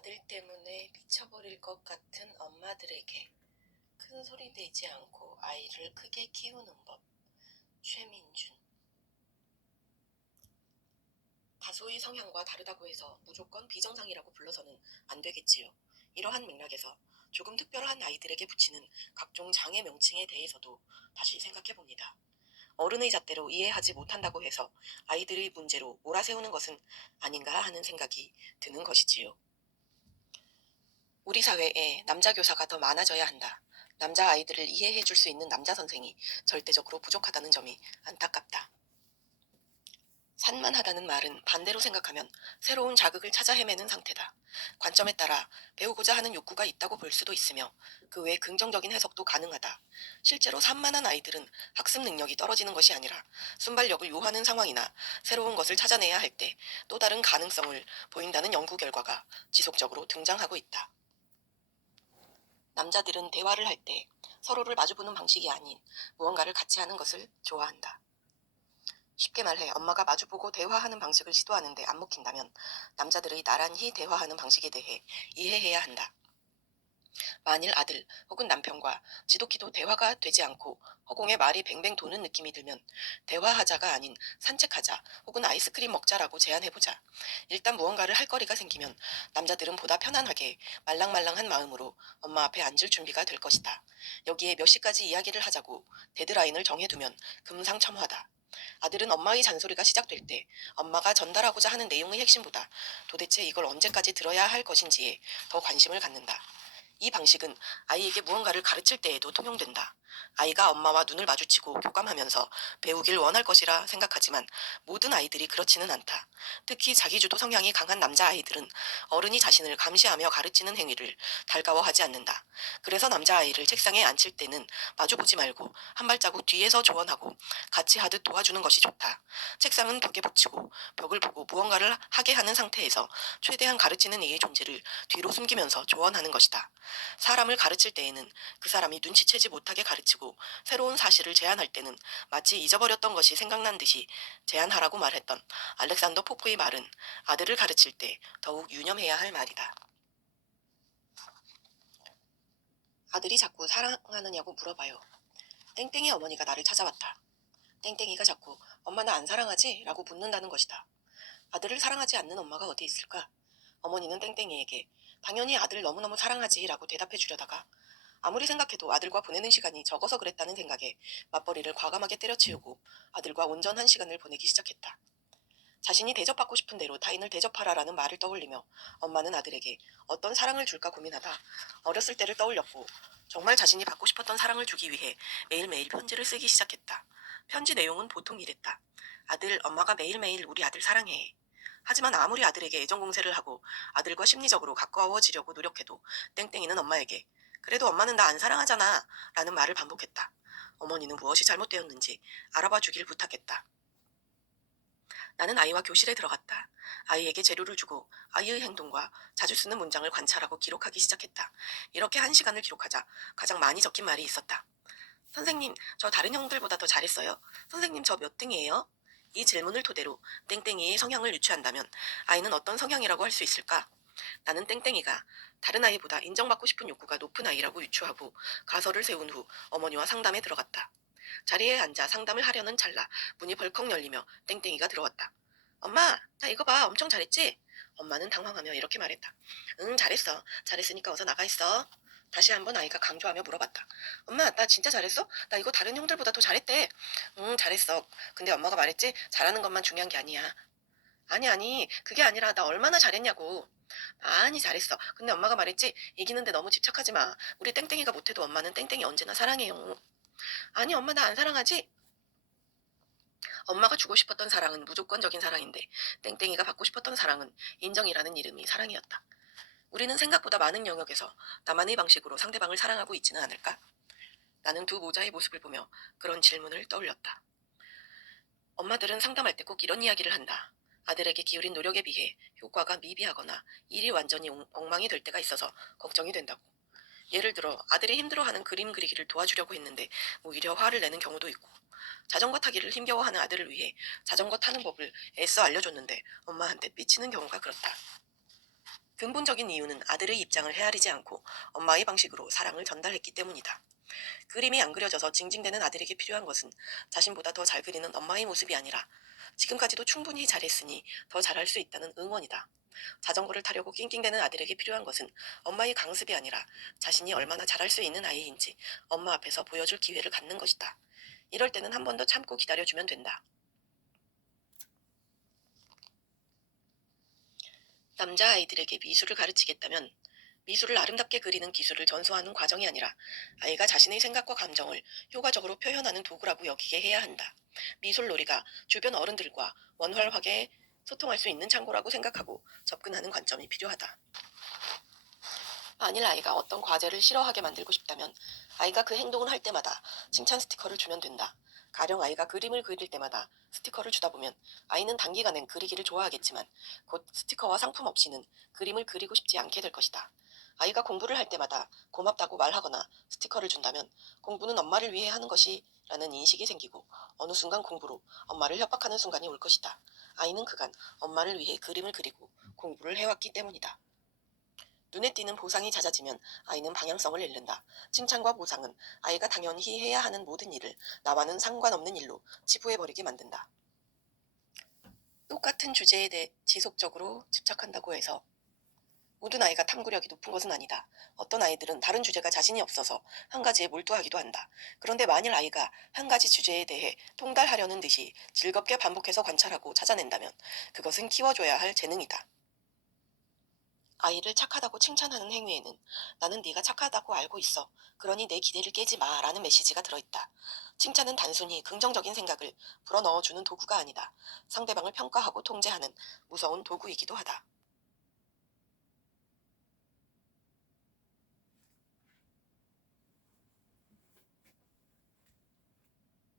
아들 때문에 미쳐버릴 것 같은 엄마들에게 큰 소리 내지 않고 아이를 크게 키우는 법. 최민준. 다소의 성향과 다르다고 해서 무조건 비정상이라고 불러서는 안 되겠지요. 이러한 맥락에서 조금 특별한 아이들에게 붙이는 각종 장애 명칭에 대해서도 다시 생각해 봅니다. 어른의 잣대로 이해하지 못한다고 해서 아이들의 문제로 몰아세우는 것은 아닌가 하는 생각이 드는 것이지요. 우리 사회에 남자 교사가 더 많아져야 한다. 남자 아이들을 이해해 줄 수 있는 남자 선생이 절대적으로 부족하다는 점이 안타깝다. 산만하다는 말은 반대로 생각하면 새로운 자극을 찾아 헤매는 상태다. 관점에 따라 배우고자 하는 욕구가 있다고 볼 수도 있으며 그 외 긍정적인 해석도 가능하다. 실제로 산만한 아이들은 학습 능력이 떨어지는 것이 아니라 순발력을 요하는 상황이나 새로운 것을 찾아내야 할 때 또 다른 가능성을 보인다는 연구 결과가 지속적으로 등장하고 있다. 남자들은 대화를 할 때 서로를 마주보는 방식이 아닌 무언가를 같이 하는 것을 좋아한다. 쉽게 말해 엄마가 마주보고 대화하는 방식을 시도하는데 안 먹힌다면 남자들의 나란히 대화하는 방식에 대해 이해해야 한다. 만일 아들 혹은 남편과 지독히도 대화가 되지 않고 허공에 말이 뱅뱅 도는 느낌이 들면 대화하자가 아닌 산책하자 혹은 아이스크림 먹자라고 제안해보자. 일단 무언가를 할 거리가 생기면 남자들은 보다 편안하게 말랑말랑한 마음으로 엄마 앞에 앉을 준비가 될 것이다. 여기에 몇 시까지 이야기를 하자고 데드라인을 정해두면 금상첨화다. 아들은 엄마의 잔소리가 시작될 때 엄마가 전달하고자 하는 내용의 핵심보다 도대체 이걸 언제까지 들어야 할 것인지에 더 관심을 갖는다. 이 방식은 아이에게 무언가를 가르칠 때에도 통용된다. 아이가 엄마와 눈을 마주치고 교감하면서 배우길 원할 것이라 생각하지만 모든 아이들이 그렇지는 않다. 특히 자기주도 성향이 강한 남자아이들은 어른이 자신을 감시하며 가르치는 행위를 달가워하지 않는다. 그래서 남자아이를 책상에 앉힐 때는 마주보지 말고 한 발자국 뒤에서 조언하고 같이 하듯 도와주는 것이 좋다. 책상은 벽에 붙이고 벽을 보고 무언가를 하게 하는 상태에서 최대한 가르치는 이의 존재를 뒤로 숨기면서 조언하는 것이다. 사람을 가르칠 때에는 그 사람이 눈치채지 못하게 가르치고 새로운 사실을 제안할 때는 마치 잊어버렸던 것이 생각난 듯이 제안하라고 말했던 알렉산더 포프의 말은 아들을 가르칠 때 더욱 유념해야 할 말이다. 아들이 자꾸 사랑하느냐고 물어봐요. 땡땡이 어머니가 나를 찾아왔다. 땡땡이가 자꾸 엄마 나 안 사랑하지? 라고 묻는다는 것이다. 아들을 사랑하지 않는 엄마가 어디 있을까? 어머니는 땡땡이에게 당연히 아들을 너무너무 사랑하지 라고 대답해 주려다가 아무리 생각해도 아들과 보내는 시간이 적어서 그랬다는 생각에 맞벌이를 과감하게 때려치우고 아들과 온전한 시간을 보내기 시작했다. 자신이 대접받고 싶은 대로 타인을 대접하라라는 말을 떠올리며 엄마는 아들에게 어떤 사랑을 줄까 고민하다 어렸을 때를 떠올렸고 정말 자신이 받고 싶었던 사랑을 주기 위해 매일매일 편지를 쓰기 시작했다. 편지 내용은 보통 이랬다. 아들, 엄마가 매일매일 우리 아들 사랑해. 하지만 아무리 아들에게 애정 공세를 하고 아들과 심리적으로 가까워지려고 노력해도 땡땡이는 엄마에게 그래도 엄마는 나 안 사랑하잖아 라는 말을 반복했다. 어머니는 무엇이 잘못되었는지 알아봐 주길 부탁했다. 나는 아이와 교실에 들어갔다. 아이에게 재료를 주고 아이의 행동과 자주 쓰는 문장을 관찰하고 기록하기 시작했다. 이렇게 1시간을 기록하자 가장 많이 적힌 말이 있었다. 선생님, 저 다른 형들보다 더 잘했어요. 선생님, 저 몇 등이에요? 이 질문을 토대로 땡땡이의 성향을 유추한다면 아이는 어떤 성향이라고 할 수 있을까? 나는 땡땡이가 다른 아이보다 인정받고 싶은 욕구가 높은 아이라고 유추하고 가설을 세운 후 어머니와 상담에 들어갔다. 자리에 앉아 상담을 하려는 찰나 문이 벌컥 열리며 땡땡이가 들어왔다. 엄마, 나 이거 봐. 엄청 잘했지? 엄마는 당황하며 이렇게 말했다. 응, 잘했어. 잘했으니까 어서 나가 있어. 다시 한번 아이가 강조하며 물어봤다. 엄마, 나 진짜 잘했어? 나 이거 다른 형들보다 더 잘했대. 응, 잘했어. 근데 엄마가 말했지? 잘하는 것만 중요한 게 아니야. 아니, 그게 아니라 나 얼마나 잘했냐고. 많이 잘했어. 근데 엄마가 말했지? 이기는데 너무 집착하지 마. 우리 땡땡이가 못해도 엄마는 땡땡이 언제나 사랑해요. 아니, 엄마 나 안 사랑하지? 엄마가 주고 싶었던 사랑은 무조건적인 사랑인데 땡땡이가 받고 싶었던 사랑은 인정이라는 이름이 사랑이었다. 우리는 생각보다 많은 영역에서 나만의 방식으로 상대방을 사랑하고 있지는 않을까? 나는 두 모자의 모습을 보며 그런 질문을 떠올렸다. 엄마들은 상담할 때 꼭 이런 이야기를 한다. 아들에게 기울인 노력에 비해 효과가 미비하거나 일이 완전히 엉망이 될 때가 있어서 걱정이 된다고. 예를 들어 아들이 힘들어하는 그림 그리기를 도와주려고 했는데 오히려 화를 내는 경우도 있고, 자전거 타기를 힘겨워하는 아들을 위해 자전거 타는 법을 애써 알려줬는데 엄마한테 삐치는 경우가 그렇다. 근본적인 이유는 아들의 입장을 헤아리지 않고 엄마의 방식으로 사랑을 전달했기 때문이다. 그림이 안 그려져서 징징대는 아들에게 필요한 것은 자신보다 더 잘 그리는 엄마의 모습이 아니라 지금까지도 충분히 잘했으니 더 잘할 수 있다는 응원이다. 자전거를 타려고 낑낑대는 아들에게 필요한 것은 엄마의 강습이 아니라 자신이 얼마나 잘할 수 있는 아이인지 엄마 앞에서 보여줄 기회를 갖는 것이다. 이럴 때는 한 번 더 참고 기다려주면 된다. 남자아이들에게 미술을 가르치겠다면 미술을 아름답게 그리는 기술을 전수하는 과정이 아니라 아이가 자신의 생각과 감정을 효과적으로 표현하는 도구라고 여기게 해야 한다. 미술 놀이가 주변 어른들과 원활하게 소통할 수 있는 창고라고 생각하고 접근하는 관점이 필요하다. 만일 아이가 어떤 과제를 싫어하게 만들고 싶다면 아이가 그 행동을 할 때마다 칭찬 스티커를 주면 된다. 가령 아이가 그림을 그릴 때마다 스티커를 주다 보면 아이는 단기간엔 그리기를 좋아하겠지만 곧 스티커와 상품 없이는 그림을 그리고 싶지 않게 될 것이다. 아이가 공부를 할 때마다 고맙다고 말하거나 스티커를 준다면 공부는 엄마를 위해 하는 것이 라는 인식이 생기고 어느 순간 공부로 엄마를 협박하는 순간이 올 것이다. 아이는 그간 엄마를 위해 그림을 그리고 공부를 해왔기 때문이다. 눈에 띄는 보상이 잦아지면 아이는 방향성을 잃는다. 칭찬과 보상은 아이가 당연히 해야 하는 모든 일을 나와는 상관없는 일로 치부해버리게 만든다. 똑같은 주제에 대해 지속적으로 집착한다고 해서 모든 아이가 탐구력이 높은 것은 아니다. 어떤 아이들은 다른 주제가 자신이 없어서 한 가지에 몰두하기도 한다. 그런데 만일 아이가 한 가지 주제에 대해 통달하려는 듯이 즐겁게 반복해서 관찰하고 찾아낸다면 그것은 키워줘야 할 재능이다. 아이를 착하다고 칭찬하는 행위에는 나는 네가 착하다고 알고 있어. 그러니 내 기대를 깨지 마. 라는 메시지가 들어있다. 칭찬은 단순히 긍정적인 생각을 불어넣어주는 도구가 아니다. 상대방을 평가하고 통제하는 무서운 도구이기도 하다.